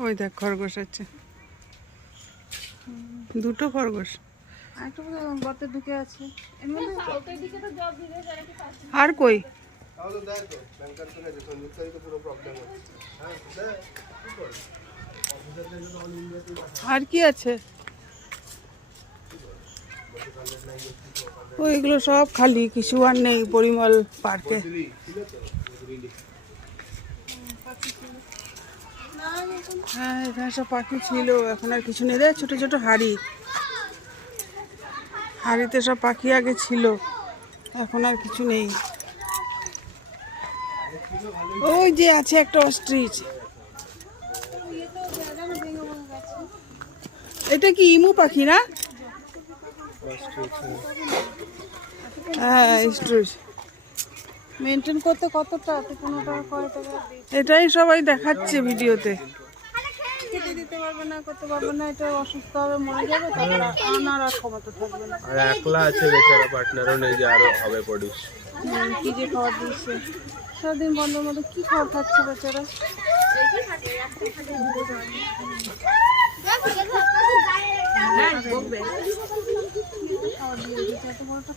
ওই দেখ খরগোশ আছে, দুটো খরগোশ। গর্তে ঢুকে আছে। আর কই আর কি আছে? ওইগুলো সব খালি, কিছু আর নেই পরিমল পার্কে। হ্যাঁ এখানে সব পাখি ছিল, এখন আর কিছু নেই। দেখ ছোট ছোট হাড়িতে সব পাখি আগে ছিল, এখন আর কিছু নেই। ওই যে আছে একটা অস্ট্রিচ। এটা কি ইমু পাখি না? হ্যাঁ অস্ট্রিচ। মেনটেন করতে কতটা, 15 টাকা কয় টাকা? এটাই সবাই দেখাচ্ছে ভিডিওতে। খেতে দিতে পারবে না, করতে পারবে না, এটা অসুস্থ হবে, মরে যাবে, তারপর আনার আর ক্ষমতা থাকবে না। আর একলা আছে বেচারা, পার্টনারও নেই যে আরো হবে প্রডিউস। কি যে খাবার দিচ্ছে সারাদিন বন্ধের মধ্যে, কি খাবার খাচ্ছে বেচারা। খাবার দিয়ে দিচ্ছে এত বড়টা।